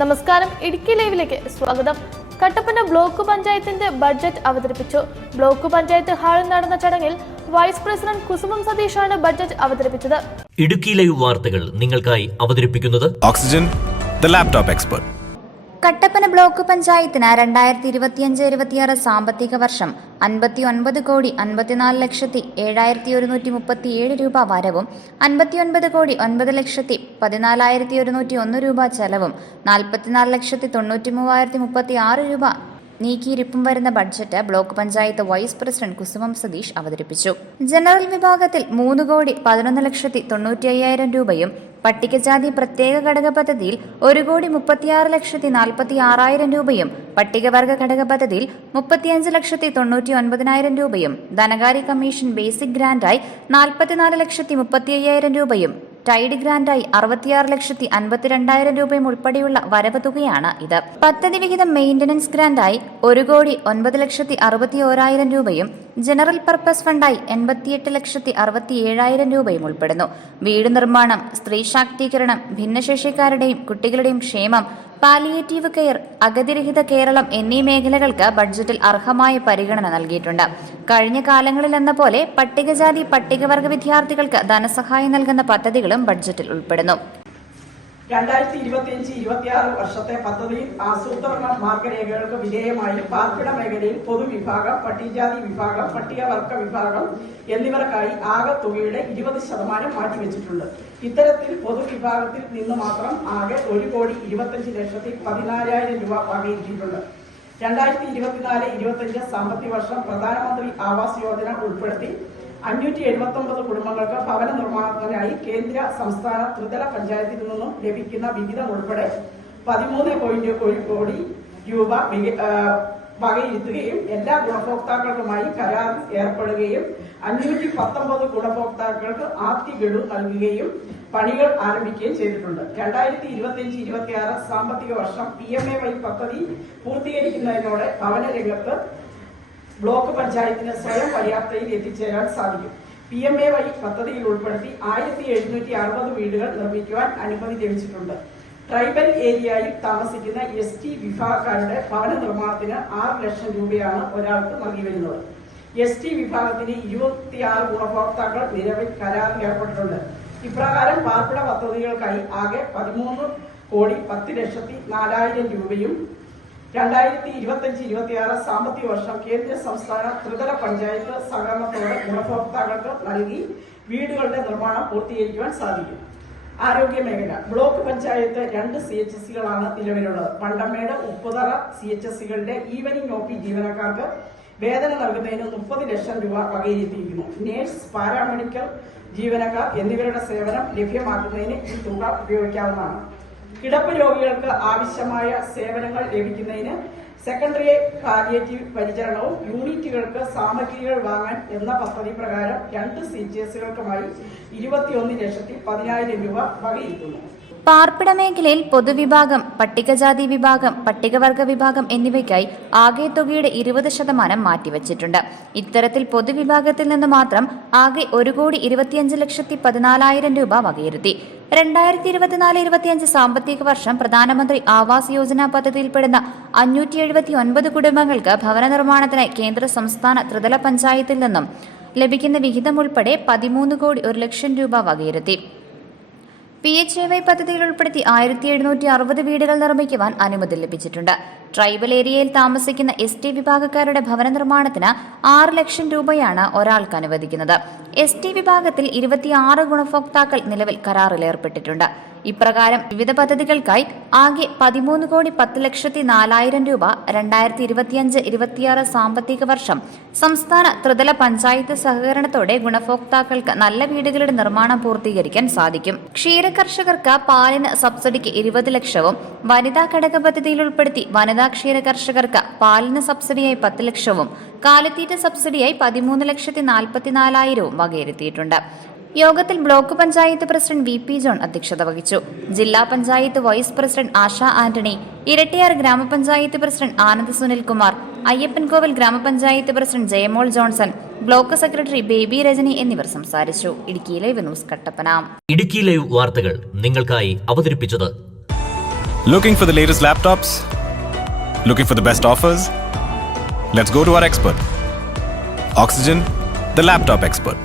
നമസ്കാരം, ഇടുക്കി ലൈവിലേക്ക് സ്വാഗതം. കട്ടപ്പന ബ്ലോക്ക് പഞ്ചായത്തിന്റെ ബഡ്ജറ്റ് അവതരിപ്പിച്ചു. ബ്ലോക്ക് പഞ്ചായത്ത് ഹാളിൽ നടന്ന ചടങ്ങിൽ വൈസ് പ്രസിഡന്റ് കുസുമം സതീഷാണ് ബഡ്ജറ്റ് അവതരിപ്പിച്ചത്. ഇടുക്കി ലൈവ് വാർത്തകൾ നിങ്ങൾക്കായി അവതരിപ്പിക്കുന്നത് oxygen the laptop expert. Kattappana block പഞ്ചായത്തിന് 2025-26 സാമ്പത്തിക വർഷം 59,54,07,137 രൂപ വരവും 59,09,14,101 രൂപ ചെലവും 44,93,036 രൂപ നീക്കിയിരിപ്പും വരുന്ന budget block panchayat vice president Kusumam Satheesh അവതരിപ്പിച്ചു. ജനറൽ വിഭാഗത്തിൽ 3,11,95,000 രൂപയും പട്ടികജാതി പ്രത്യേക ഘടക പദ്ധതിയിൽ 1,36,46,000 രൂപയും പട്ടികവർഗ ഘടക പദ്ധതിയിൽ 35,99,000 രൂപയും ധനകാര്യ കമ്മീഷൻ ബേസിക് ഗ്രാന്റായി 44,35,000 രൂപയും ടൈഡ് ഗ്രാന്റായി 66,52,000 രൂപയും ഉൾപ്പെടെയുള്ള വരവ് തുകയാണ് ഇത്. പദ്ധതി വിഹിതം മെയിന്റനൻസ് ഗ്രാന്റായി 1,09,61,000 രൂപയും ജനറൽ പർപ്പസ് ഫണ്ടായി 88,67,000 രൂപയും ഉൾപ്പെടുന്നു. വീട് നിർമ്മാണം, സ്ത്രീ ശാക്തീകരണം, ഭിന്നശേഷിക്കാരുടെയും കുട്ടികളുടെയും ക്ഷേമം, പാലിയേറ്റീവ് കെയർ, അഗതിരഹിത കേരളം എന്നീ മേഖലകൾക്ക് ബഡ്ജറ്റിൽ അർഹമായ പരിഗണന നൽകിയിട്ടുണ്ട്. കഴിഞ്ഞ കാലങ്ങളിലെന്ന പോലെ പട്ടികജാതി പട്ടികവർഗ വിദ്യാർത്ഥികൾക്ക് ധനസഹായം നൽകുന്ന പദ്ധതികളും ബഡ്ജറ്റിൽ ഉൾപ്പെടുന്നു. 2025-26 വർഷത്തെ പദ്ധതിയിൽ ആസൂത്രണ മാർഗരേഖകൾക്ക് വിധേയമായി പാർപ്പിട മേഖലയിൽ പൊതുവിഭാഗം, പട്ടികജാതി വിഭാഗം, പട്ടികവർഗ വിഭാഗം എന്നിവർക്കായി ആകെ തുകയുടെ 20% മാറ്റിവെച്ചിട്ടുണ്ട്. ഇത്തരത്തിൽ പൊതുവിഭാഗത്തിൽ നിന്ന് മാത്രം ആകെ 1,25,14,000 രൂപ വകയിരുത്തിയിട്ടുണ്ട്. 2024-25 സാമ്പത്തിക വർഷം പ്രധാനമന്ത്രി ആവാസ് യോജന ഉൾപ്പെടുത്തി 579 കുടുംബങ്ങൾക്ക് ഭവന നിർമ്മാണത്തിനായി കേന്ദ്ര സംസ്ഥാന ത്രിതല പഞ്ചായത്തിൽ നിന്നും ലഭിക്കുന്ന വിഹിതം ഉൾപ്പെടെ 13.1 കോടി രൂപ വകയിരുത്തുകയും എല്ലാ ഗുണഭോക്താക്കൾക്കുമായി കരാറിൽ ഏർപ്പെടുകയും 519 ഗുണഭോക്താക്കൾക്ക് ആദ്യ ഗഡു നൽകുകയും പണികൾ ആരംഭിക്കുകയും ചെയ്തിട്ടുണ്ട്. 2025-26 സാമ്പത്തിക വർഷം PMAY പദ്ധതി പൂർത്തീകരിക്കുന്നതിനോടെ ഭവന രംഗത്ത് ബ്ലോക്ക് പഞ്ചായത്തിന് സ്വയം പര്യാപ്തയിൽ എത്തിച്ചേരാൻ സാധിക്കും. PMAY പദ്ധതിയിൽ ഉൾപ്പെടുത്തി 1,760 വീടുകൾ നിർമ്മിക്കുവാൻ അനുമതി ലഭിച്ചിട്ടുണ്ട്. ട്രൈബൽ ഏരിയയിൽ താമസിക്കുന്ന ST വിഭാഗക്കാരുടെ ഭവന നിർമ്മാണത്തിന് 6 ലക്ഷം രൂപയാണ് ഒരാൾക്ക് നൽകി വരുന്നത്. ST വിഭാഗത്തിന് 26 ഗുണഭോക്താക്കൾ നിലവിൽ കരാറിൽ ഏർപ്പെട്ടിട്ടുണ്ട്. ഇപ്രകാരം പാർപ്പിട പദ്ധതികൾക്കായി ആകെ 13,10,04,000 രൂപയും 2025-26 സാമ്പത്തിക വർഷം കേന്ദ്ര സംസ്ഥാന ത്രിതല പഞ്ചായത്ത് സഹകരണത്തോടെ ഗുണഭോക്താക്കൾക്ക് നൽകി വീടുകളുടെ നിർമ്മാണം പൂർത്തീകരിക്കുവാൻ സാധിക്കും. ആരോഗ്യ മേഖല ബ്ലോക്ക് പഞ്ചായത്ത് 2 CHSകളാണ് നിലവിലുള്ളത്. പണ്ടമേട്, ഉപ്പുതറ CHSകളുടെ ഈവനിംഗ് OP ജീവനക്കാർക്ക് വേതനം നൽകുന്നതിന് 30 ലക്ഷം രൂപ വകയിരുത്തിയിരിക്കുന്നു. നേഴ്സ്, പാരാമെഡിക്കൽ ജീവനക്കാർ എന്നിവരുടെ സേവനം ലഭ്യമാക്കുന്നതിന് ഈ തുക ഉപയോഗിക്കാവുന്നതാണ്. കിടപ്പ് രോഗികൾക്ക് ആവശ്യമായ സേവനങ്ങൾ ലഭിക്കുന്നതിന് സെക്കൻഡറി പാലിയേറ്റീവ് പരിചരണവും യൂണിറ്റുകൾക്ക് സാമഗ്രികൾ വാങ്ങാൻ എന്ന പദ്ധതി പ്രകാരം 2 CHSകൾക്കുമായി 21,10,000 രൂപ വകയിരുത്തുന്നു. പാർപ്പിട മേഖലയിൽ പൊതുവിഭാഗം, പട്ടികജാതി വിഭാഗം, പട്ടികവർഗ വിഭാഗം എന്നിവയ്ക്കായി ആകെ തുകയുടെ 20% മാറ്റിവെച്ചിട്ടുണ്ട്. ഇത്തരത്തിൽ പൊതുവിഭാഗത്തിൽ നിന്ന് മാത്രം ആകെ 1,25,14,000 രൂപ വകയിരുത്തി. 2024-25 സാമ്പത്തിക വർഷം പ്രധാനമന്ത്രി ആവാസ് യോജന പദ്ധതിയിൽപ്പെടുന്ന 579 കുടുംബങ്ങൾക്ക് ഭവന നിർമ്മാണത്തിന് കേന്ദ്ര സംസ്ഥാന ത്രിതല പഞ്ചായത്തിൽ നിന്നും ലഭിക്കുന്ന വിഹിതം ഉൾപ്പെടെ 13,01,00,000 രൂപ വകയിരുത്തി. PHAY പദ്ധതിയിൽ ഉൾപ്പെടുത്തി 1,760 വീടുകൾ നിർമ്മിക്കുവാൻ അനുമതി ലഭിച്ചിട്ടുണ്ട്. ട്രൈബൽ ഏരിയയിൽ താമസിക്കുന്ന ST വിഭാഗക്കാരുടെ ഭവന നിർമ്മാണത്തിന് 6 ലക്ഷം രൂപയാണ് ഒരാൾക്ക് അനുവദിക്കുന്നത്. ST വിഭാഗത്തിൽ 26 ഗുണഭോക്താക്കൾ നിലവിൽ കരാറിൽ ഏർപ്പെട്ടിട്ടുണ്ട്. ഇപ്രകാരം വിവിധ പദ്ധതികൾക്കായി ആകെ 13,10,04,000 രൂപ 2025-26 സാമ്പത്തിക വർഷം സംസ്ഥാന ത്രിതല പഞ്ചായത്ത് സഹകരണത്തോടെ ഗുണഭോക്താക്കൾക്ക് നല്ല വീടുകളുടെ നിർമ്മാണം പൂർത്തീകരിക്കാൻ സാധിക്കും. ക്ഷീര കർഷകർക്ക് പാലിന് സബ്സിഡിക്ക് 20 ലക്ഷവും വനിതാ ഘടക പദ്ധതിയിൽ ഉൾപ്പെടുത്തി വനിതാ ക്ഷീര കർഷകർക്ക് പാലിന് സബ്സിഡിയായി 10 ലക്ഷവും കാലിത്തീറ്റ സബ്സിഡിയായി 13,44,000 വകയിരുത്തിയിട്ടുണ്ട്. യോഗത്തിൽ block panchayat president VP John അധ്യക്ഷത വഹിച്ചു. ജില്ലാ panchayat vice president Asha Antony, Erattayar ഗ്രാമപഞ്ചായത്ത് പ്രസിഡന്റ് ആനന്ദ് സുനിൽകുമാർ, അയ്യപ്പൻകോവിൽ ഗ്രാമപഞ്ചായത്ത് president Jayamol Johnson, block secretary Baby Rajani എന്നിവർ സംസാരിച്ചു. Idukki live news Kattappana. Idukki live വാർത്തകൾ നിങ്ങൾക്കായി അവതരിപ്പിച്ചത് Looking for the latest laptops? Looking for the best offers? Let's go to our expert. Oxygen, the laptop expert.